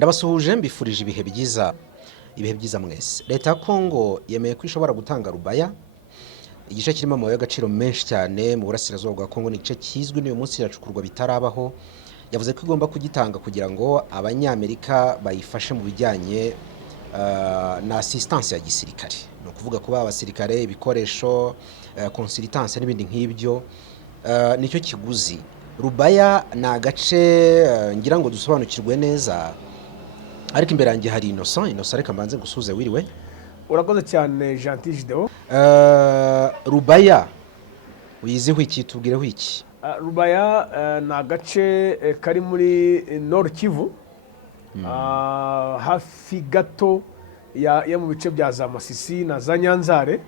Ndabasuhuje mbifurije ibihe byiza mwese. Leta ya Kongo yemeye ko ishobora gutanga rubaya, igice kirimo amabuye y'agaciro menshi cyane mu burasirazuba bwa Kongo, ni igice kizwi n'uyu munsi kiracukurwa bitarabaho. Yavuze ko igomba kugitanga kugira ngo abanyamerika bayifashe mu bijyanye na assistance ya gisirikare, ni ukuvuga kuba abasirikare, ibikoresho, consultance n'ibindi nk'ibyo. Nicyo kiguzi. Rubaya ni agace ngira ngo dusobanukirwe neza, ariko imbere yanjye hari Innocent reka mbanze gusuze wiriwe. Urakoze cyane Gentil Gideon. Rubaya uyiziho iki, tubwireho iki? Rubaya ni agace kari muri Nord Kivu, hafi gato ya mu bice bya za Masisi na za Nyanzare,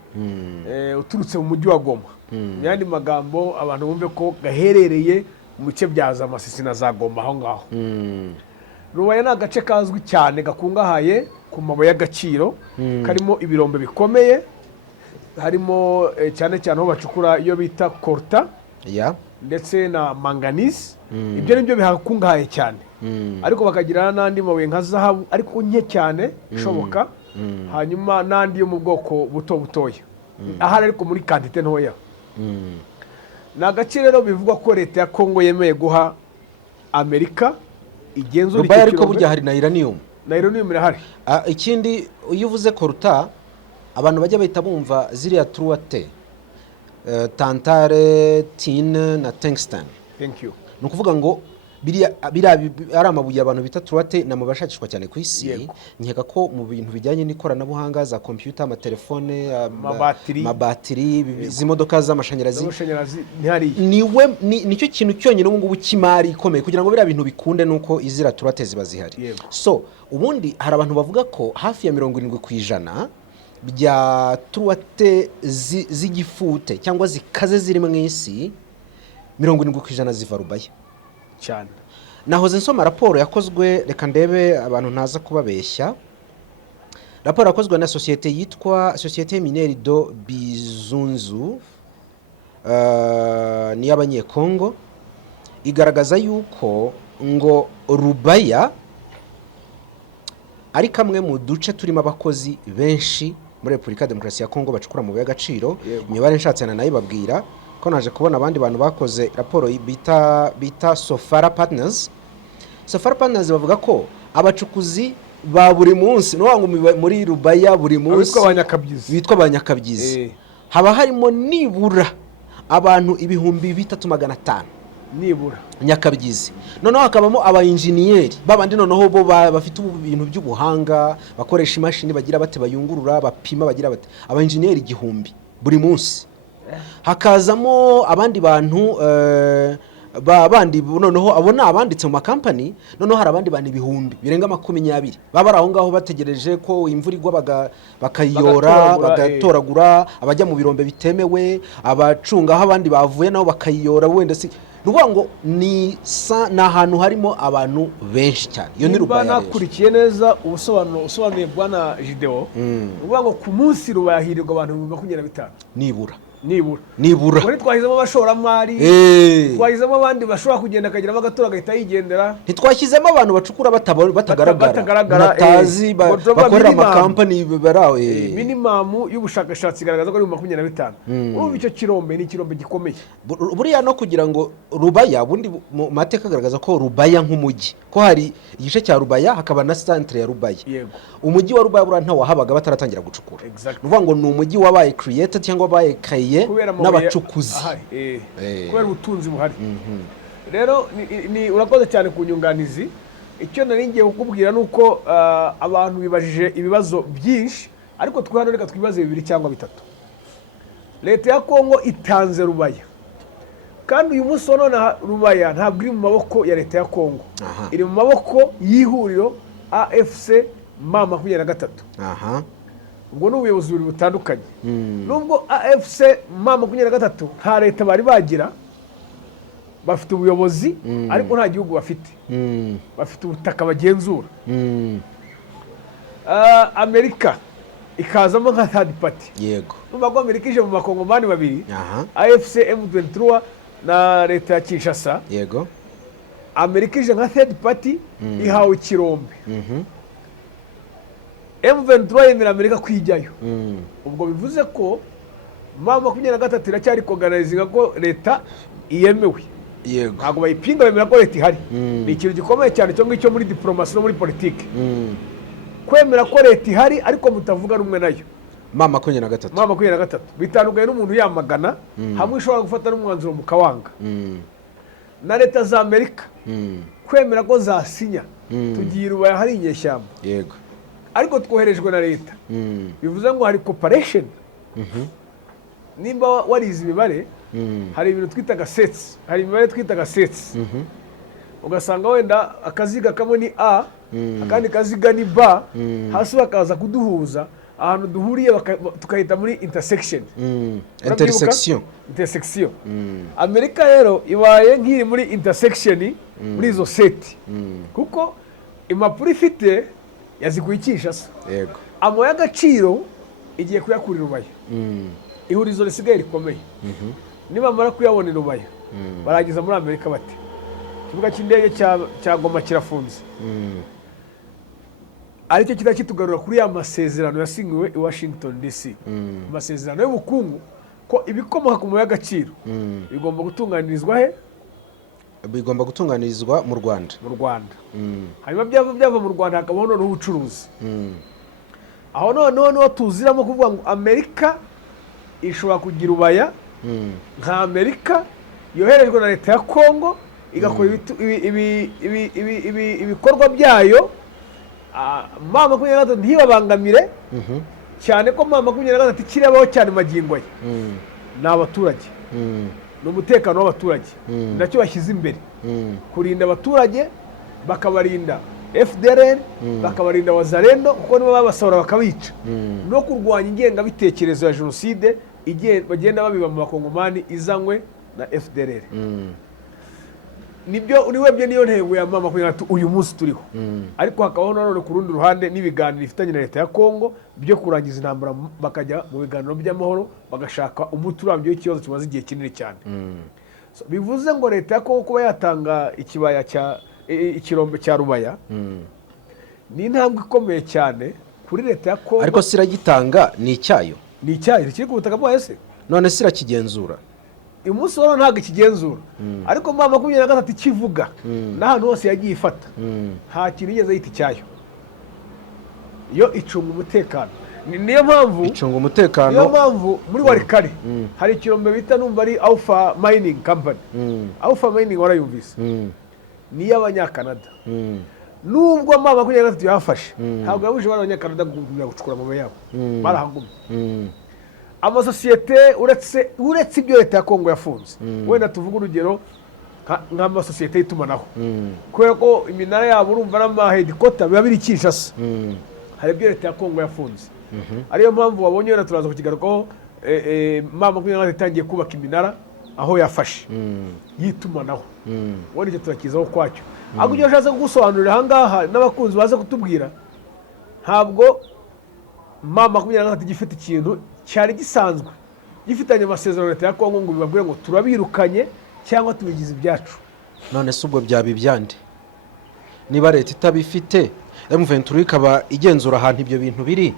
uturutse mu mujyi wa Goma. Mu yandi magambo abantu bumve ko gaherereye mu bice bya za Masisi na za Goma aho ngaho. Rubaya ni agace kazwi cyane gakungahaye ku mabuye y'agaciro, karimo ibirombe bikomeye, harimo cyane cyane aho bacukura iyo bita coltan ndetse na manganese. Ibyo nibyo bihakungahaye cyane, ariko bakagira n'andi mabuye nka zahabu ariko nke cyane ishoboka, hanyuma n'andi yo mu bwoko butoya ahari ariko muri kantite ntoya. Ni agace rero bivugwa ko leta ya Kongo yemeye guha Amerika igenzura Rubaya, ariko burya hari na uranium. Na uranium irahari. Ikindi iyo uvuze coltan abantu bajya bahita bumva ziriya truate, tantale, tin na tungsten. Thank you. Ni ukuvuga ngo biriya ari amabuye abantu bita truate na mubashakishwa cyane ku isi. Nkeka ko mu bintu bijyanye n'ikoranabuhanga, za computer, amatelefone, mabatiri, z'imodoka z'amashanyarazi, nicyo kintu cyonyine ubu ngubu kimari ikomeye kugira ngo biriya bintu bikunde, nuko izira truate ziba zihari. So ubundi hari abantu bavuga ko hafi ya 70% bya truate z'igifute cyangwa zikaze ziri mu isi, 70% ziva Rubaya cyane. Nahoze nsoma raporo yakozwe, reka ndebe abantu ntaza kubabeshya. Raporo yakozwe na societe yitwa Societe Minière do Bizunzu, ni y'Abanyekongo, igaragaza yuko ngo Rubaya ari kamwe mu duce turimo abakozi benshi muri Repubulika ya Demokarasi ya Kongo bacukura mu y'agaciro. Imibare nshatse nayibabwira ko naje kubona abandi bantu bakoze raporo bita Sofara Partners. Sofara Partners bavuga ko abacukuzi ba buri munsi, no ngo muri Rubaya buri munsi bitwa abanyakabyizi, haba harimo nibura abantu 3500 nibura nyakabyizi. Noneho hakabamo aba engineer babandi noneho bo bafite ibintu by'ubuhanga, bakoresha imashini, bagira bate, bayungurura, bapima, bagira bate, aba engineer 1000 buri munsi. Hakazamo abandi bantu babandi noneho abona abanditse mu makampani, noneho hari abandi bantu 1000 birenga 20 baba aho ngaho bategereje ko imvura igwa bakayiyora, bagatoragura, abajya mu birombe bitemewe, abacunga aho abandi bavuye nabo bakayiyora. Wenda si ruvuga ngo ni ahantu harimo abantu benshi cyane. Iyo ni Rubaya. Nakurikiye neza ubusobanuye bwana Gideon. Ruvuga ngo ku munsi Rubaya hirirwa abantu 25 nibura. Muri twahizemo abashoramari, twahizemo abandi bashobora kugenda akagira bagatora agahita yigendera. Ntitwashyizemo abantu bacukura batagaragara, batazi, bakorera amakampani baraho. Minimum y'ubushakashatsi igaragaza ko ari 25. Ubu icyo kirombe ni kirombe gikomeye. Buriya no kugira ngo Rubaya, bundi mu mateka agaragaza ko Rubaya nk'umujyi, ko hari igice cya Rubaya hakaba na centre ya Rubaya. Umujyi wa Rubaya buriya ntawo habaga bataratangira gucukura. Nuvuga ngo ni umujyi wabaye created cyangwa wabaye n'abacukuzi kubera ubutunzi buhari. Rero urakoze cyane ku nyunganizi. Icyo nari ngiye kukubwira nuko abantu bibajije ibibazo byinshi, ariko twihano reka twibaze 2 cyangwa 3. Leta ya Kongo itanze Rubaya, kandi uyu munsi none Rubaya ntabwo iri mu maboko ya leta ya Kongo, iri mu maboko y'ihuriro AFC M23. Ubwo n'ubuyobozi buri butandukanye. Nubwo AFC M23 nta leta bari bagira, bafite ubuyobozi ariko nta gihugu bafite. Bafite ubutaka bagenzura. Amerika ikazamo nka third party. Yego. Nubwo Amerika ije mu makongomani babiri, AFC M23 na leta ya Kinshasa. Yego. Amerika ije nka third party ihawe ikirombe. M23 yemera Amerika kwijyayo. Ubwo bivuze ko M23 iracyari organizinga ko leta iyemewe. Yego. Ntabwo bayipinga, bemera ko leta ihari. Ni ikintu gikomeye cyane cyo ngicyo muri diplomasi no muri politike. Kwemera ko leta ihari ariko mutavuga rumwe nayo. M23 bitandukanye n'umuntu yamagana, hamwe ishobora gufata n'umwanzuro mu kawanga. Na leta za Amerika kwemera ko zasinya tugira ubaya hari inyeshyamba. Yego. Ariko twoherejwe na leta. Bivuze ngo hari cooperation. Nimba warize imibare, hari ibintu twitaga sets, hari imibare twitaga sets. Ugasanga wenda akaziga kamwe ni A, akandi kaziga ni B, hasi bakaza kuduhuza ahantu duhuriye tukahita muri intersection. Intersection. Amerika rero ibaye nkiri muri intersection muri izo set. Kuko impapuro ifite yazikuyikisha se. Yego. Amo y'agaciro igiye kuyakurira ubaya. Ihurizo risigaye rikomeye. Niba mara kuyabonera ubaya, baragiza muri Amerika bati kibuga cy'indege cya Goma kirafunze. Aricyo kitatugarura kuri ya masezerano yasinyiwe i Washington DC. Amasezerano y'ubukungu ko ibikomoka ku muyaga gaciro bigomba gutunganirizwa he? Bigomba gutunganirizwa mu Rwanda. Hanyuma byava mu Rwanda hakabaho noneho ubucuruzi. Aho noneho tuziramo kuvuga ngo Amerika ishobora kugira ubaya nka Amerika yoherejwe na leta ya Kongo igakora ibikorwa byayo. M23 ntibabangamire cyane ko M23 ikirabaho cyane magingo ye n'abaturage n'umutekano w'abaturage nacyo bashyize imbere kurinda abaturage, bakabarinda FDLR, bakabarinda Wazalendo kuko nibo babasahura bakabica, no kurwanya ingengabitekerezo ya jenoside bagenda babiba mu bakongomani izanywe na FDLR. Nibyo niwebye niyo ntego ya M23 uyu munsi turiho. Ariko hakabaho none ku rundi ruhande n'ibiganiro ifitanye na leta ya Kongo byo kurangiza intambara, bakajya mu biganiro by'amahoro bagashaka umuti urambye w'ikibazo kimaze igihe kinini cyane. Bivuze ngo leta ya Kongo kuba yatanga ikibaya ikirombe cya Rubaya ni intambwe ikomeye cyane kuri leta ya Kongo. Ariko siragitanga ni icyayo kiri ku butaka bwayo se, none sirakigenzura. Umunsi wano ntabwo ikigenzura. Ariko M23 ikivuga n'ahantu hose yagiye ifata nta kintu igeze yita icyayo. Yo icunga umutekano. Niyo mpamvu icunga umutekano. Niyo mpamvu muri Warikare hari ikirombe bita numva ari Alpha Mining Company. Alpha Mining warayumvise. Ni y'Abanyakanada. Nubwo M23 yafashe ntabwo yabuje Abanyakanada gucukura amabuye yabo. Barahagumye. Amasosiyete uretse ibyo leta ya Kongo yafunze. Wenda tuvuga urugero nk'amasosiyete y'itumanaho. Kubera ko iminara yabo urumva n'amahedikota biba biri Kinshasa. Hari ibyo leta ya Kongo yafunze. Ariyo mpamvu wabonye wenda turaza kukigarukaho M23 itangiye kubaka iminara aho yafashe y'itumanaho. Wenda icyo turakizaho kwacyo. Ahubwo icyo ashatse kugusobanurira ahangaha n'abakunzi baze kutubwira, ntabwo M23 gifite ikintu cyari gisanzwe gifitanye amasezerano leta ya Kongo ngo bibabwire ngo turabirukanye cyangwa tubigize ibyacu. None se ubwo byaba ibyande? Niba leta itabifite M23 ikaba igenzura ahantu ibyo bintu biri,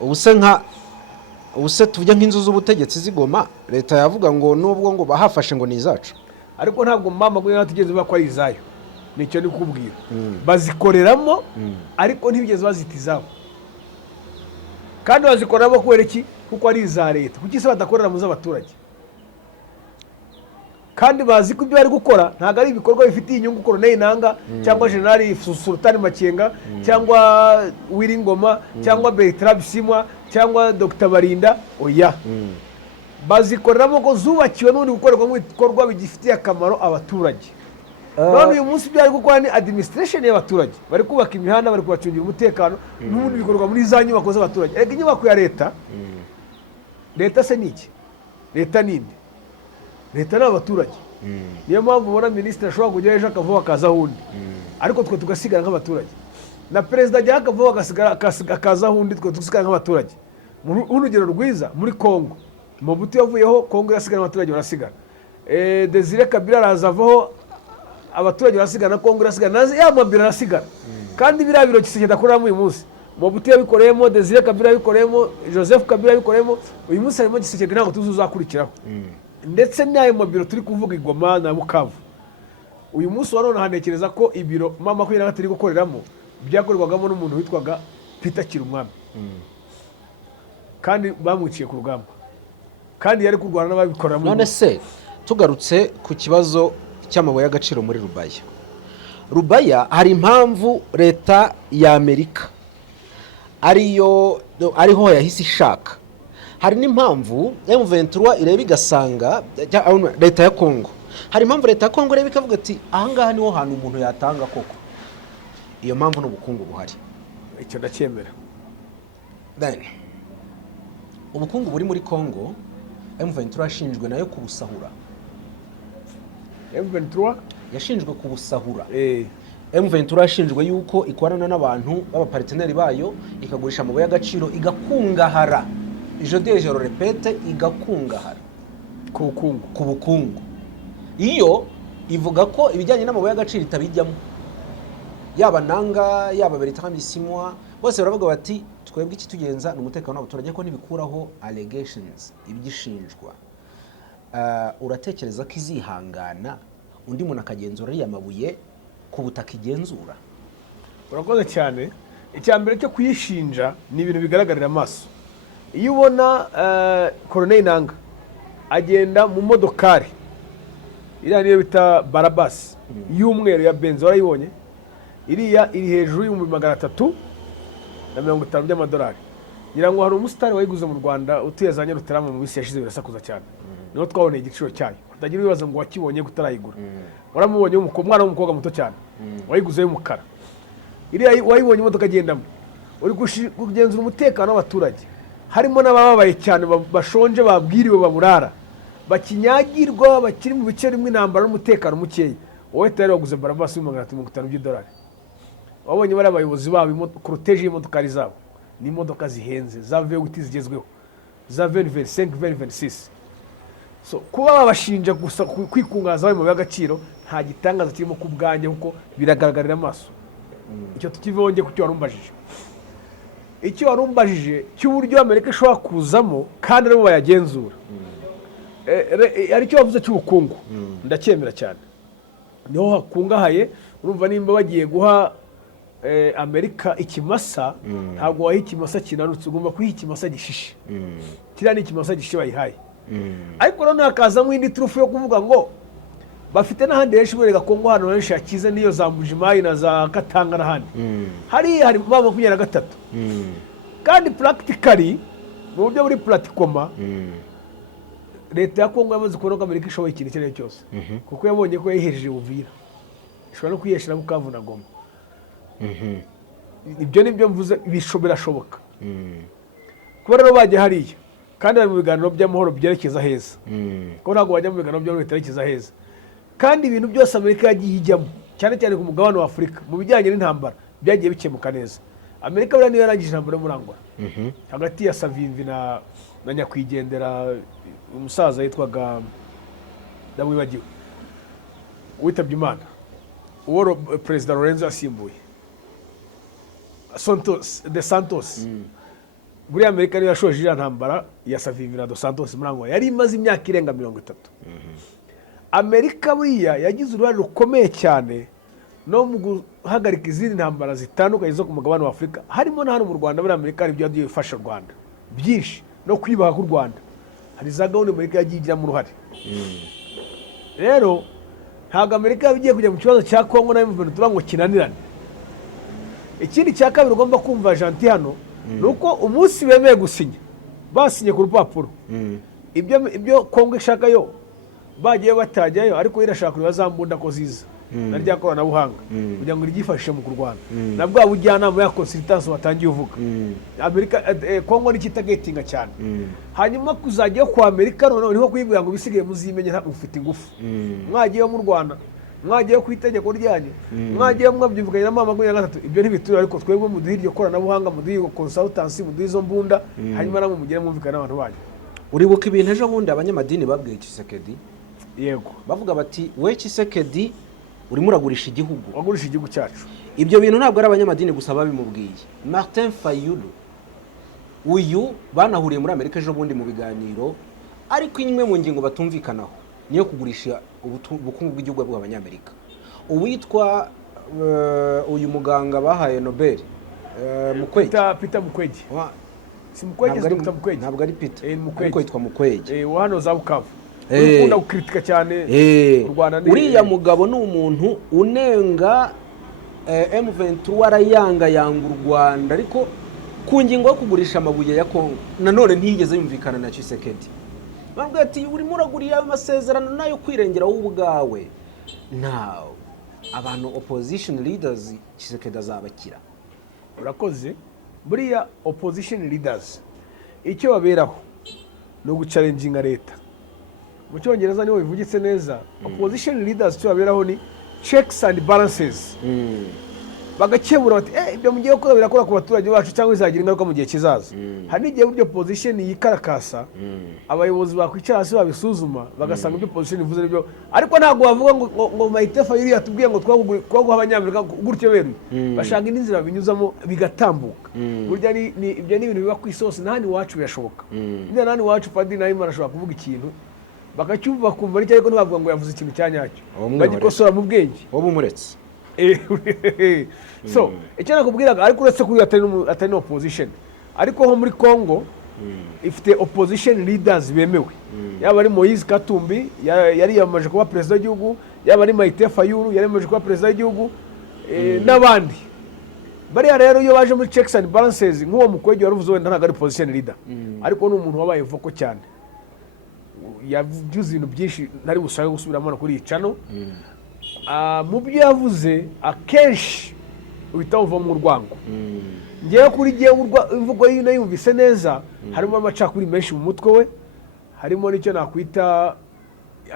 ubuse tujya nk'inzu z'ubutegetsi zigoma, leta yavuga ngo nubwo ngo bahafashe ngo ni izacu. Ariko ntabwo M23 tugeze bako ari izayo. Nicyo nikubwira. Bazikoreramo ariko ntibigeze bazita izabo. Kandi bazikoramo kubera iki? Kuko ari iza leta. Kuki se badakorera mu z'abaturage? Kandi bazi ko ibyo bari gukora ntabwo ari ibikorwa bifitiye inyungu Colonel Nanga cyangwa General Sultan Makenga cyangwa Wiringoma cyangwa Bertrand Bisimwa cyangwa Dr Barinda. Oya. Bazikoreramo ko zubakiwe n'undi gukorerwa mu bikorwa bigifitiye akamaro abaturage. None uyu munsi byo ari gukora ni administration y'abaturage. Bari kubaka imihanda, bari kubacungira umutekano n'ubundi bikorwa muri za nyubako z'abaturage. Ega inyubako ya leta. Leta se niki? Leta ninde? Leta n'abaturage. Niyo mpamvu ubona ministre ashobora kujya ejo akavuga akaza hundi. Ariko twe tugasigara nk'abaturage. Na president ajya akavuga akaza hundi, twe tugasigara nk'abaturage. Urugero rwiza muri Kongo. Mobutu yavuyeho, Kongo irasigara, abaturage barasigara. Desire Kabila arazavaho abaturage barasigana, Kongo irasigana, ya mabiro arasigana. Kandi biriya biro Tshisekedi akoreramo uyu munsi, Mobutu yabikoreyemo, Desire Kabila yabikoreyemo, Joseph Kabila yabikoreyemo, uyu munsi harimo Tshisekedi ntabwo tuzi uzakurikiraho. Ndetse n'ayo mabiro turi kuvuga i Goma na Bukavu, uyu munsi wa none hanekereza ko ibiro M23 iri gukoreramo byakorerwagamo n'umuntu witwaga Peter Kirumwami, kandi bamwiciye ku rugamba, kandi yari kurwana n'ababikoramo. None se tugarutse ku kibazo cy'amabuye y'agaciro muri Rubaya, hari impamvu leta ya Amerika ariho yahise ishaka, hari n'impamvu M23 ireba igasanga leta ya Kongo, hari impamvu leta ya Kongo ireba ikavuga ati ahangaha niho hantu umuntu yatanga koko. Iyo mpamvu n'ubukungu buhari, icyo ndacyemera. Then ubukungu buri muri Kongo, M23 yashinjwe nayo kubusahura. M23 yashinjwe kubusahura. M23 yashinjwe yuko ikorana n'abantu b'abaparteneri bayo ikagurisha amabuye y'agaciro igakungahara. Je repete, igakungahara ku bukungu. Iyo ivuga ko ibijyanye n'amabuye y'agaciro itabijyamo, yaba Nanga yaba Bertrand Bisimwa bose baravuga bati twebwe iki tugenza n'umutekano w'abaturage ko nibikuraho allegations ibigishinjwa. Uratekereza ko izihangana undi muntu akagenzura ariya mabuye ku butaka igenzura? Urakoze cyane. Icyambere cyo kuyishinja ni ibintu bigaragarira amaso. Iyo ubona Colonel Nanga agenda mu modokari iriya niyo bita Barabas y'umweru ya Benz, warayibonye? Iriya iri hejuru $350 by'amadolari. Ngira ngo hari umusitari wayiguze mu Rwanda utuye za Nyarutarama mu bisi yashize birasakuza cyane. Niho twaboneye igiciro cyayo. Utagira ibibazo ngo wakibonye gutarayigura. Waramubonye umwana w'umukobwa muto cyane. Wayiguze y'umukara. Iriya wayibonye imodoka agendamo. Uri kugenzura umutekano w'abaturage. Harimo n'abababaye cyane bashonje babwiriwe baburara. Bakinyagirwa bakiri mu bice rimwe intambara n'umutekano mukeya. Wowe tayari waguze Barabas $150. Wabonye bari abayobozi babo cortege y'imodokari zabo. Ni imodoka zihenze za V8 zigezweho. Za 2025 2026. So kuba babashinja gusa kwikungaza mu y'agaciro nta gitangaza kirimo kubwanye kuko biragaragarira amaso. Icyo tukivonge ku cyo warumbajije. Icyo warumbajije cy'uburyo Amerika ishobora kuzamo kandi aribo bayagenzura. Ari cyo bavuze cy'ubukungu. Ndacyemera cyane. Niho hakungahaye, urumva nimba bagiye guha Amerika ikimasa, ntabwo waha ikimasa kinanutse, ugomba kuyiha ikimasa gishishe. Kiriya ni ikimasa gishishe bayihaye. Ariko none hakazamo indi turufu yo kuvuga ngo bafite n'ahandi henshi bereka Kongo hano henshi hakize niyo za Mbujimayi na za Katanga n'ahandi. Hari mama 23. Kandi practically mu buryo buri pratikoma leta ya Kongo yamaze kubona ko Amerika ishoboye ikintu cyane cyose. Kuko yabonye ko yayihejeje Uvira. Ishobora no kuyeshera Bukavu na Goma. Ibyo nibyo mvuze birashoboka. Kuba rero bajye hariya kandi bari mu biganiro by'amahoro byerekeza heza. Ko ntabwo bajya mu biganiro by'amahoro byerekeza heza. Kandi ibintu byose Amerika yagiye ijyamo cyane cyane ku mugabane wa Afurika mu bijyanye n'intambara byagiye bikemuka neza. Amerika bari niyo yarangije intambara yo muri Angola. Hagati ya Savimbi na nyakwigendera umusaza yitwaga ndawibagiwe witabye Imana, uwo Perezida Lorenzo asimbuye de Santos. Buri Amerika niyo yashoje iriya ntambara ya Savimbi na dos Santos muri Angola, yari imaze imyaka irenga 30. Amerika buriya yagize uruhare rukomeye cyane no mu guhagarika izindi ntambara zitandukanye zo ku mugabane wa Afurika, harimo na hano mu Rwanda. Buri Amerika hari ibyo yagiye ifasha u Rwanda byinshi no kwibaha ku Rwanda, hari za gahunda Amerika yagiye igiramo uruhare. Rero ntabwo Amerika yagiye kujya mu kibazo cya Kongo na M23 ngo kinanirane. Ikindi cya kabiri ugomba kumva janti hano nuko umunsi bemeye gusinya basinye ku rupapuro ibyo Kongo ishaka yo bagiye batajyayo, ariko irashaka kuba zambunda ko ziza na rya koranabuhanga kugira ngo rigifashe mu kurwana na bwa bujyanama ya consultance watangiye uvuga. Amerika Kongo nikitagetinga cyane, hanyuma kuzajya kwa Amerika none niho kwibwira ngo bisigaye muzimenye nta ufite ingufu. Mwagiye mu Rwanda, mwagiye ku itegeko ryanyu, mwagiye mwabyumvikanye na mama 23. Ibyo ntibitura, ariko twebwe muduhe iryo koranabuhanga, muduhe consultance, muduhe izo mbunda, hanyuma namwe mugire mwumvikana n'abantu banyu. Uribuka ibintu ejo bundi abanyamadini babwiye Tshisekedi? Yego, bavuga bati we Tshisekedi urimo uragurisha igihugu, wagurisha igihugu cyacu. ibyo bintu ntabwo ari abanyamadini gusa babimubwiye. Martin Fayulu uyu banahuriye muri Amerika ejo bundi mu biganiro, ariko imwe mu ngingo batumvikanaho niyo kugurisha ubukungu bw'igihugu bw'abanyamerika. Uwitwa uyu muganga bahaye Nobel Peter Mukwege. Si Mukwege, Dr. Mukwege. Ntabwo ari Peter, Mukwege. ariko yitwa Mukwege. Hano za Bukavu. Ukunda gukritika cyane u Rwanda. Uriya mugabo ni umuntu unenga M23 arayanga u Rwanda, ariko ku ngingo yo kugurisha amabuye ya Kongo nanone ntiyigeze yumvikana na Tshisekedi. Bambwiye ati urimo uraguriye amasezerano nayo kwirengera wowe ubwawe. Now abantu opposition leaders Tshisekedi azabakira. Urakoze. Buriya opposition leaders icyo baberaho no guchallenginga leta. Mu cyongereza niho bivugitse neza. Opposition leaders icyo baberaho ni checks and balances. Bagakebura bati ibyo mugiye gukora birakora ku baturage bacu cyangwa izagira ingaruka mu gihe kizaza. Hari n'igihe buryo position yikarakasa abayobozi bakwicara hasi babisuzuma bagasanga ibyo position ivuze ibyo, ariko ntabwo bavuga ngo Martin Fayulu yatubwiye ngo twaguha abanyamerika gutyo beru. Bashaka indi nzira binyuzamo bigatambuka. Burya ibyo ni ibintu biba ku isosi, nahani wacu birashoboka. None nahani wacu Padiri Nahimana ashobora kuvuga ikintu bakacyumva kumva ariko ariko ntibavuga ngo yavuze ikintu cyanyacyo, bagikosora mu bwenge wowe umuretse. So icyo nakubwiraga, ariko uretse kuri atari no opposition, ariko ho muri Congo ifite opposition leaders bemewe. Yaba ari Moise Katumbi yari yamaje kuba president w'igihugu, yaba ari Martin Fayulu yari yamaje kuba president w'igihugu, n'abandi bariya rero iyo baje muri checks and balances nk'uwo Mukwege waruvuze wenda ntabwo ari opposition leader, ariko ni umuntu wabaye voko cyane, yavuze ibintu byinshi ntari bushaka gusubiramo kuri iyi channel. Mu byo yavuze akenshi uhita uva mu rwango. Ngewe kuri imvugo ye yumvise neza, harimo amacakuri menshi mu mutwe we, harimo n'icyo nakwita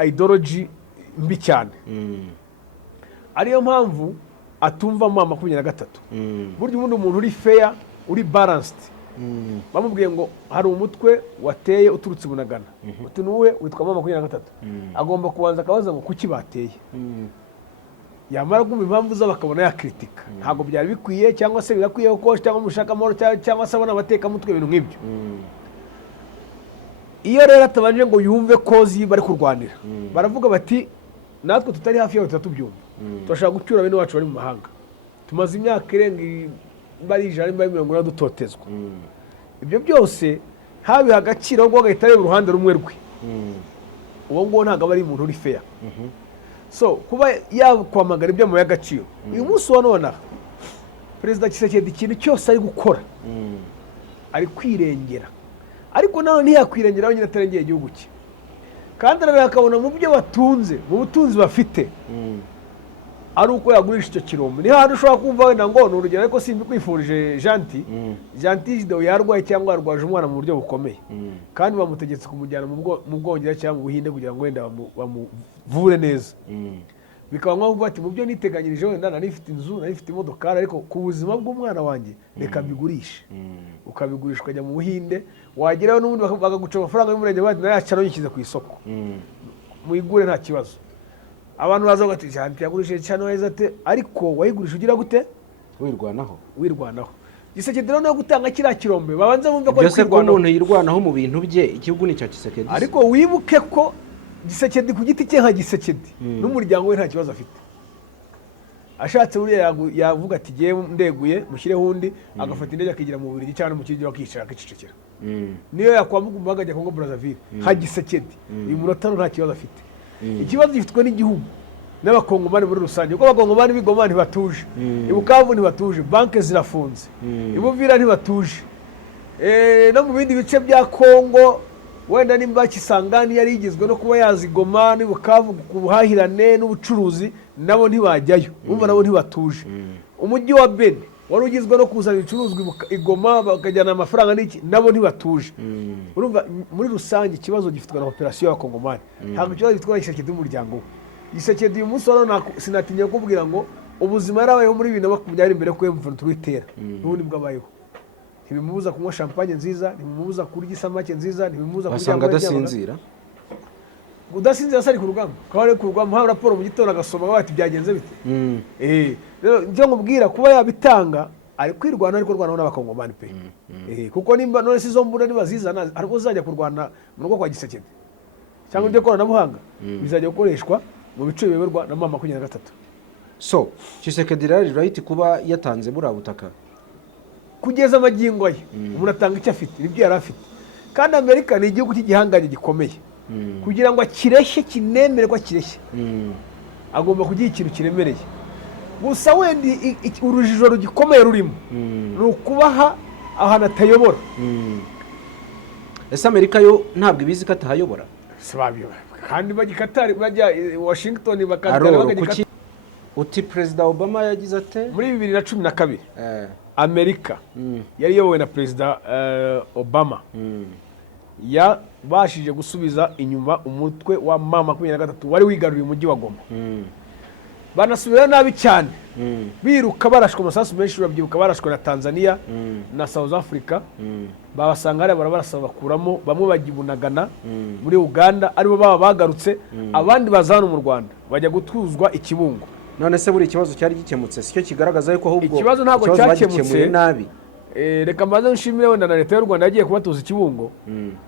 ideology mbi cyane. Ariyo mpamvu atumva mu 23. Burya umuntu uri fair, uri balanced, bamubwiye ngo hari umutwe wateye uturutse Bunagana, uti nuwe witwa 23. Agomba kubanza akabaza ngo kuki bateye. Yamara kumva impamvu zo bakabona yakritika. Ntabwo byari bikwiye cyangwa se birakwiye ko cyangwa mushaka amahoro cyangwa se abana abateka mutwe ibintu nk'ibyo. Iyo rero atabanje ngo yumve kozi bari kurwanira, baravuga bati natwe tutari hafi yaho tutatubyumva, turashaka gucyura bene wacu bari mu mahanga, tumaze imyaka irenga bari ijana bari 100 dutotezwa. Ibyo byose habiha agaciro ngo agahita reba uruhande rumwe rwe. Uwo ngo ntabwo bari umuntu uri fair. So kuba yakwamagara ibyo mu y'agaciro, uyu munsi wa none Perezida Tshisekedi ikintu cyose ari gukora ari kwirengera, ariko nawe ntiyakwirengera wenyine atarengeye igihugu cye, kandi akabona mu byo batunze, mu butunzi bafite, ari uko yagurisha icyo kirombe. Ni hano ushobora kumva wenda ngo ni urugero, ariko simbi kwifurije Gentil Video yarwaye cyangwa yarwaje umwana mu buryo bukomeye, kandi bamutegetse kumujyana mu Bwongereza cyangwa mu Buhinde kugira ngo wenda bamuvure neza. Bikaba nko kuvuga ati mu byo niteganyirije wenda narifite inzu, narifite imodokari, ariko ku buzima bw'umwana wanjye reka mbigurishe. Ukabigurisha ukajya mu Buhinde, wageraho n'ubundi bakaguca amafaranga y'umurenge bati nayacaro yikize ku isoko, muyigure nta kibazo. Abantu baza bati Gentil yagurishije cyane weza ate, ariko wayigurisha ugira gute? Wirwanaho. Tshisekedi rero no gutanga kira kirombe babanza bumva ko byose ko umuntu yirwanaho mu bintu bye, igihugu ni cya Tshisekedi. Ariko wibuke ko Tshisekedi ku giti cye nka Tshisekedi n'umuryango we nta kibazo afite. Ashatse buriya yavuga ati giye ndeguye mushyire hundi, agafata indege akigira mu Bubiligi cyane mu kijyo akicara akicecekera. Niyo yakwamugumba agajya Congo Brazzaville nka Tshisekedi, uyu munota nta kibazo afite. Ikibazo gifitwe n'igihugu n'abakongomani muri rusange, kuko abakongomani b'Igoma ntibatuje, ibukavu ntibatuje, banke zirafunze, ibuvira ntibatuje, no mu bindi bice bya Kongo wenda nimba Kisangani yari igizwe no kuba yazigoma n'ibukavu ku buhahirane n'ubucuruzi, nabo ntibajyayo, umva nabo ntibatuje. Umujyi wa Beni wari ugizwe no kuzana ibicuruzwa Igoma bakajyana amafaranga n'iki, nabo ntibatuje. Urumva muri rusange ikibazo gifitwe na operasiyo y'abakongomani, ntabwo ikibazo gifitwe na Tshisekedi n'umuryango we. Tshisekedi uyu munsi wari sinatinya kubwira ngo ubuzima yarabayeho muri 2020 imbere ko M23 itera, n'ubundi bwabayeho. Ntibimubuza kunywa champagne nziza, ntibimubuza kurya isamake nziza, ntibimubuza kurya adasinzira. udasinzira se ari ku rugamba akaba ari ku rugamba haba raporo mu gitondo agasoma bati byagenze bite. Rero ibyo nkubwira kuba yabitanga ari kwirwana ariko rwanaho n'abakongomani pe. Kuko nimba none si zo mbunda niba zizana ariko uzajya kurwana mu rugo kwa Gisekedi cyangwa ibyo koranabuhanga bizajya gukoreshwa mu bice biyoborwa na mama 23. So Tshisekedi rero right kuba yatanze buriya butaka kugeza amagingo ye umuntu atanga icyo afite nibyo yari afite, kandi Amerika ni igihugu cy'igihangange gikomeye kugira ngo akireshye kinemererwa kireshye agomba kugira ikintu kiremereye. Gusa wenda urujijo rugikomeye rurimo ni ukubaha ahantu atayobora. Ese Amerika yo ntabwo ibizi ko atahayobora kandi bajya Washington bakajya uti Perezida Obama yagize ate muri 2012 Amerika yari yobowe na Perezida Obama yabashije gusubiza inyuma umutwe wa mama 23 wari wigaruriye umujyi wa Goma. Banasubira nabi cyane biruka barashwe amasasu menshi, babyibuka barashwe na Tanzania na South Africa, babasanga ari barasaba bakuramo bamwe bagibunagana muri Uganda aribo baba bagarutse, abandi bazana mu Rwanda bajya gutuzwa ikibungo. None se buri kibazo cyari gikemutse sicyo kigaragaza yuko ahubwo ikibazo ntabwo cyakemutse nabi. Reka mbaze nshimire wenda na leta y'u Rwanda yagiye kubatuza ikibungo.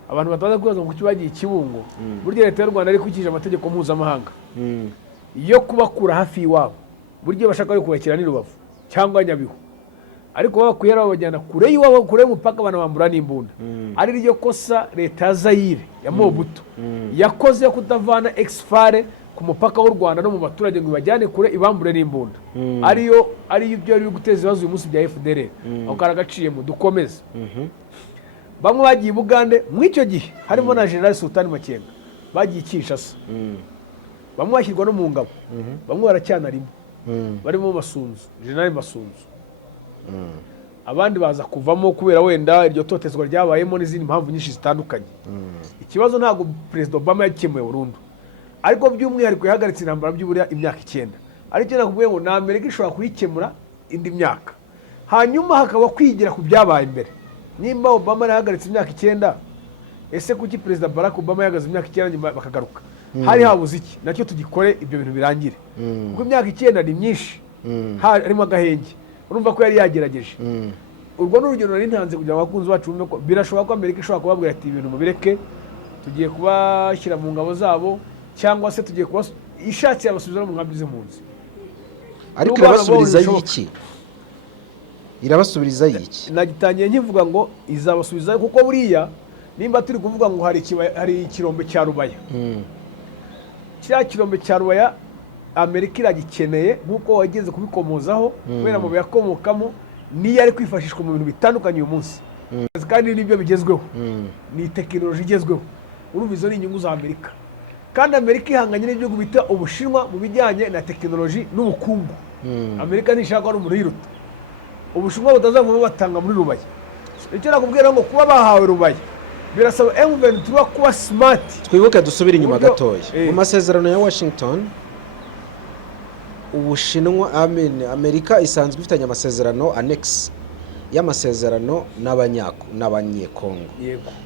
Abantu bataza kubaza ngo kibagiye ikibungo, burya leta y'u Rwanda ari kukije amategeko mpuzamahanga yo kubakura hafi iwabo, burya bashaka yo kubakira ni Rubavu cyangwa Nyabihu, ariko babakuyera babajyana kure y'iwabo, kure y'umupaka banabambura n'imbunda. Ari ryo kosa leta ya Zaire ya Mobutu yakoze yo kutavana exfare ku mupaka w'u Rwanda no mu baturage ngo bajyane kure ibambure n'imbunda. Ariyo ibyo ari guteza ibibazo uyu munsi bya FDL aho karagaciyemo. Dukomeze bamwe bagiye Bugande mw'icyo gihe harimo na General Sultan Makenga bagiye Kinshasa, bamwe bashyirwa no mu ngabo, bamwe baracyanarimo barimo Masunzu, General Masunzu, abandi baza kuvamo kubera wenda iryo totezwa ryabayemo n'izindi mpamvu nyinshi zitandukanye. Ikibazo ntabwo Perezida Obama yakemuye burundu, ariko by'umwihariko yahagaritse intambara by'uburiya imyaka 9. Ariko nakubwiye ngo na Amerika ishobora kuyikemura indi myaka, hanyuma hakaba kwigira ku byabaye imbere. Nimba Obama yahagaritse imyaka 9, ese kuki Perezida Barack Obama yahagaze imyaka 9 nyuma bakagaruka? Hari habuze iki nacyo tugikore ibyo bintu birangire, kuko imyaka 9 ni myinshi, harimo agahenge. Urumva ko yari yagerageje. Urwo n'urugero nari ntanze kugira ngo abakunzi bacu bumve ko birashoboka ko Amerika ishobora kubabwira ati ibintu mubireke, tugiye kubashyira mu ngabo zabo, cyangwa se tugiye kuba ishatse yabasubiza mu nkambi z'impunzi. Ariko irabasubiriza y'iki? Irabasubiriza y'iki? Nagitangiye nkivuga ngo izabasubiza kuko buriya nimba turi kuvuga ngo hari ikirombe cya Rubaya. Kiriya kirombe cya Rubaya Amerika iragikeneye nk'uko wageze kubikomozaho kubera mu biyakomokamo niyo ari kwifashishwa mu bintu bitandukanye uyu munsi, kandi nibyo bigezweho, ni tekinoloji igezweho. Urumva izo ni inyungu za Amerika, kandi Amerika ihanganye n'ibihugu bita Ubushinwa mu bijyanye na tekinoloji n'ubukungu. Amerika ntishaka ari umuntu yiruta Ubushinwa butazavamo batanga muri Rubaya. Icyo nakubwira ngo kuba bahawe Rubaya birasaba M23 kuba smart. Twibuke dusubira inyuma gatoya mu masezerano ya Washington. Ubushinwa Amerika isanzwe ifitanye amasezerano annex y'amasezerano n'abanyekongo.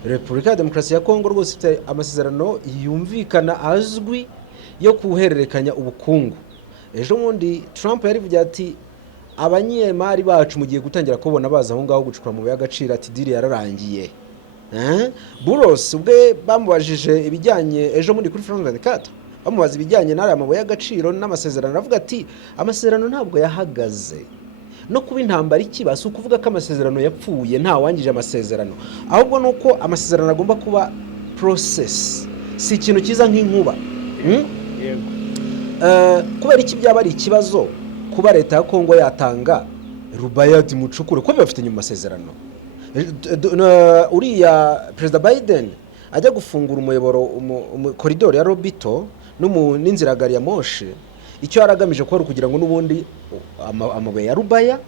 Repubulika ya Demokarasi ya Kongo rwose ifite amasezerano yumvikana azwi yo kuhererekanya ubukungu. Ejo mundi Trump yarivuga ati abanyemari bacu mugiye gutangira kubona baza aho ngaho gucukura mu y'agaciro, ati diri yararangiye. Buros ubwe bamubajije ibijyanye ejo mundi kuri France 24 bamubaza ibijyanye n'aya mabuye y'agaciro n'amasezerano, avuga ati amasezerano ntabwo yahagaze, no kuba intambara ikibasa ukuvuga ko amasezerano yapfuye nta wangije amasezerano, ahubwo nuko amasezerano agomba kuba process, si ikintu kiza nk'inkuba. Kubera iki byaba ari ikibazo kuba leta ya Kongo yatanga Rubaya mucukure ko bafitanye mu masezerano? Uriya Perezida Biden ajya gufungura umuyoboro koridoro ya Lobito n'inzira gari ya Moshi, icyo yaragamije ko kugira ngo n'ubundi amabuye ya Rubaya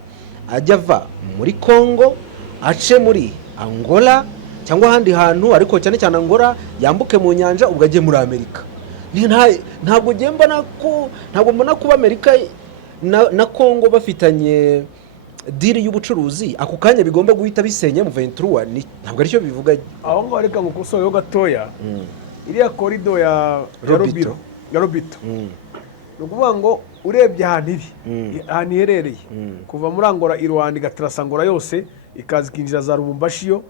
ajya ava muri Kongo ace muri Angola cyangwa ahandi hantu, ariko cyane cyane Angola yambuke mu nyanja ubwo ajye muri Amerika. Ntabwo mbona kuba Amerika na Kongo bafitanye diri y'ubucuruzi ako kanya bigomba guhita bisenya mu 23. Ntabwo ari cyo bivuga. Aho ngo reka ngukosoyo gatoya. iriya korido ya Robito ni ukuvuga ngo urebye ahantu iri ahantu iherereye kuva muri Angola i Rwanda igatarasa Angola yose ikaza ikinjira za Lubumbashi yo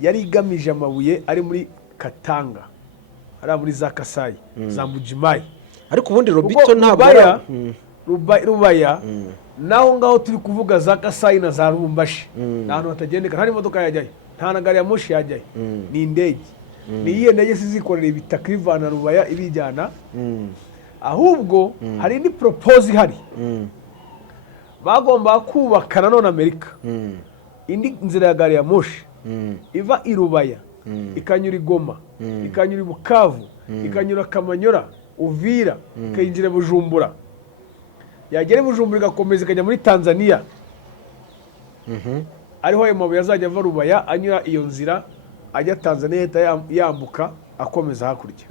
yari igamije amabuye ari muri Katanga ari muri za Kasai za Mbujimayi ariko ubundi Robito ntabwo Rubaya naho ngaho turi kuvuga za Kasai na za Lubumbashi n'ahantu hatagendeka nta n'imodoka yajyayo nta na gari ya moshi yajyayo ni indege ni iyihe ndege zizikorera ibitaka ibivana Rubaya ibijyana ahubwo hari indi propose ihari bagomba kubaka nanone Amerika indi nzira ya gari ya moshi iva i Rubaya ikanyura i Goma ikanyura i Bukavu ikanyura Kamanyora Uvira ikayinjira Bujumbura yagera Bujumbura igakomeza ikajya muri Tanzania ariho ayo mabuye azajya ava Rubaya anyura iyo nzira ajya Tanzania yambuka akomeza hakurya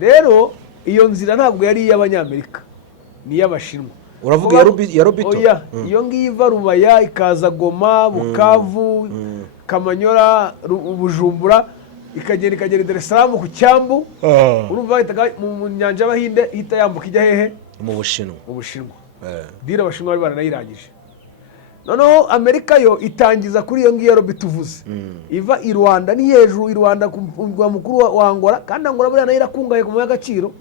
rero iyo nzira ntabwo yari iy'Abanyamerika ni iy'Abashinwa uravuga ya Robito iyo ngiyo iva Rubaya ikaza Goma Bukavu Kamanyora Bujumbura ikagera Dar es Salaam ku cyambu urumva mu nyanja y'Abahinde ihita yambuka ijya hehe mu Bushinwa dira Abashinwa bari baranayirangije noneho Amerika yo itangiza kuri iyo ngiyo Robito uvuze iva i Rwanda ni hejuru i Rwanda ku murwa mukuru wa Angola kandi Angola buriya nayo irakungaye ku mabuye y'agaciro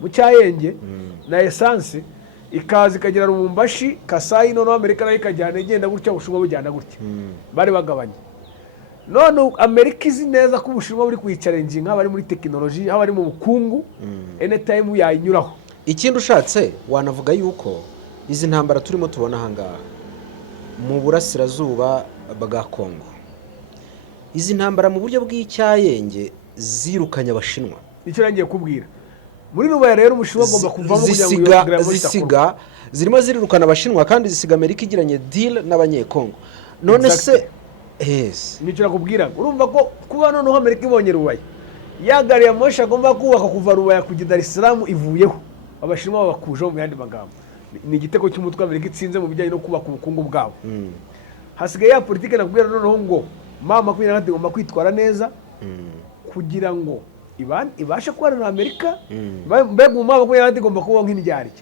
mu cyayenge na essence ikaza ikagera Lubumbashi Kasai noneho Amerika nayo ikajyana igenda gutya Ubushinwa bujyana gutya bari bagabanye none Amerika izi neza ko Ubushinwa buri kuyicalenjinga haba ari muri tekinoloji haba ari mu bukungu anytime yayinyuraho. Ikindi ushatse wanavuga yuko izi ntambara turimo tubona ahangaha mu burasirazuba bwa Kongo izi ntambara mu buryo bw'icyayenge zirukanye Abashinwa. Icyo nagiye kubwira muri Rubaya rero Ubushinwa agomba kuvamo kugira ngo zisiga zirimo zirirukana Abashinwa kandi zisiga Amerika igiranye deal n'Abanyekongo. None se nicyo nakubwira urumva ko kuba noneho Amerika ibonye Rubaya yagari ya moshi agomba kubaka kuva Rubaya kujya Dar es Salaam ivuyeho Abashinwa babakujeho mu yandi magambo ni igitego cy'umutwe Amerika itsinze mu bijyanye no kubaka ubukungu bwabo. Hasigaye ya politike nakubwira noneho ngo mama kwina igomba kwitwara neza kugira ngo ibashe kubana na Amerika mbega mama kwina igomba kuba nk'indyarya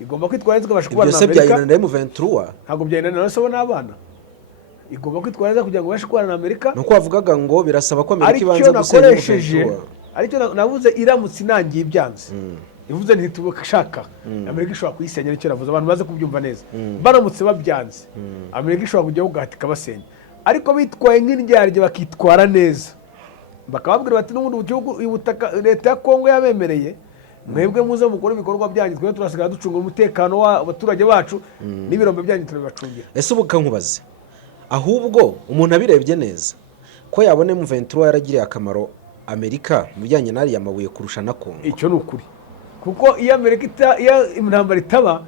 igomba kwitwara neza ikabasha kubana na Amerika. Byose byayinaniye mu 23 ntabwo byayinaniye nose n'abana igomba kwitwara neza kugira ngo ibashe kubana na Amerika. Nuko wavugaga ngo birasaba ko Amerika ibanza gusenya aricyo navuze iramutse inangiye ibyanze ivuze ntitubashaka Amerika ishobora kuyisenya nicyo navuze abantu baze kubyumva neza baramutse babyanze Amerika ishobora kujya kugahatika basenya ariko bitwaye nk'indyarye bakitwara neza bakababwira bati n'ubundi ubutaka leta ya Kongo yabemereye mwebwe muze mukora ibikorwa byanyu twe turasigara ducunga umutekano w'abaturage bacu n'ibirombe byanyu turabibacungira. Ese ubuka nkubaze ahubwo umuntu abirebye neza ko yabone mu 23 yaragiriye akamaro Amerika mu bijyanye n'ari yamabuye kurusha na Kongo. Icyo ni ukuri kuko iyo Amerika iyo intambara itaba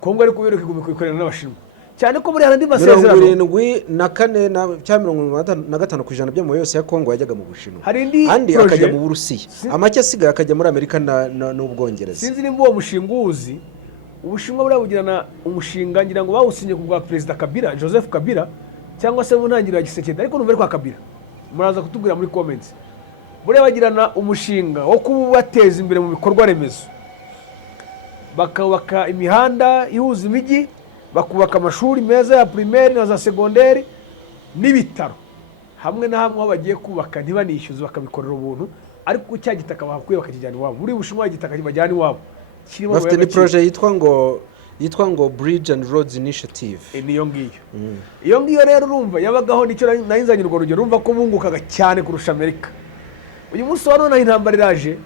Kongo ari kubiruka kubikorera n'Abashinwa cyane ko muri harandi masezerano 74 cyangwa 55% by'amabuye yose ya Kongo yajyaga mu Bushinwa andi akajya mu Burusiya amake asigaye akajya muri Amerika n'Ubwongereza. Sinzi nimba uwo mushinga uzi Ubushinwa burabugirana umushinga ngira ngo bawusinye ku bwa Perezida Kabila Joseph Kabila cyangwa se mu ntangiriro ya Gisekedi ariko numva ari kwa Kabila muraza kutubwira muri comments burabagirana umushinga wo kubateza imbere mu bikorwa remezo bakubaka imihanda ihuza imijyi bakubaka amashuri meza ya primaire na za secondaire n'ibitaro hamwe na hamwe aho bagiye kubaka ntibanishyuze bakabikorera ubuntu ariko cya gitaka bahakuye bakakijyana iwabo muri Bushinwa igitaka kibajyana iwabo bafite ni projet yitwa ngo Bridge and Roads Initiative. Niyo ngiyo iyo ngiyo rero urumva yabagaho nicyo nayinzanye urwo rugero urumva ko bungukaga cyane kurusha Amerika. Uyu munsi wa none intambara iraje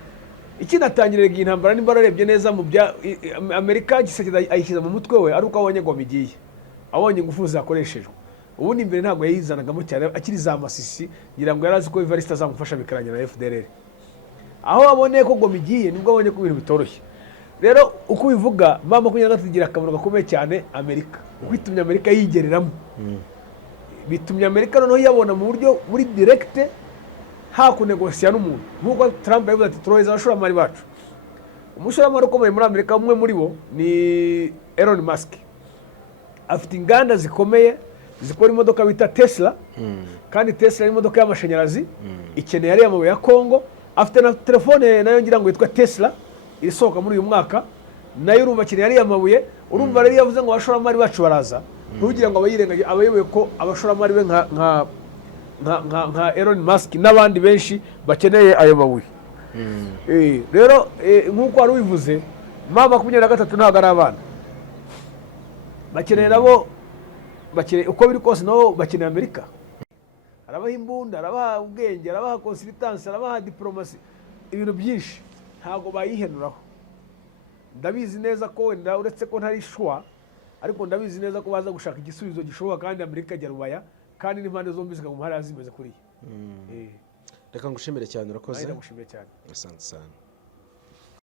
ikinatangirira intambara nimba arebye neza mu bya Amerika Gisekedi ayishyize mu mutwe we ari uko abonye ngo migiye abonye ingufu zakoreshejwe ubundi imbere ntabwo yayizanagamo cyane akiri za Masisi ngira ngo yarazi ko Evariste azamufasha bikaranya na FDLR aho aboneye ko ngo migiye nibwo abonye ko ibintu bitoroshye. Rero uko bivuga mama kugira gatugirira akamaro gakomeye cyane Amerika kwitumye Amerika yigereramo bitumye Amerika noneho yabona mu buryo buri direct ha kunegosiya n'umuntu nkuko Trump yavuze ati turoheza abashoramari bacu. Umushoramari ukomeye muri Amerika umwe muri bo ni Elon Musk afite inganda zikomeye zikora imodoka bita Tesla, kandi Tesla ni imodoka y'amashanyarazi, ikeneye ariya mabuye ya Kongo. Afite na telefone nayo ngira ngo yitwa Tesla isohoka muri uyu mwaka, nayo urumva akeneye ariya mabuye. Urumva rero yavuze ngo abashoramari bacu baraza, ntugira ngo abayirengaje, abayoboye ko abashoramari be nka Elon Musk n'abandi benshi bakeneye ayo mabuye. Rero nk'uko wari ubivuze, M23 ntabwo ari abana, bakeneye nabo, bakeneye uko biri kose nabo bakeneye Amerika. Arabaha imbunda, arabaha ubwenge, arabaha consultance, arabaha diplomasi, ibintu byinshi ntabwo bayihenuraho. Ndabizi neza ko wenda uretse ko ntari shwa, ariko ndabizi neza ko baza gushaka igisubizo gishoboka, kandi Amerika ijya rubaya, kandi n'impande zombi zikaguma hariya zimeze kuriya. Reka ngushimire cyane, urakoze. Ndagushimire cyane. Asante sana.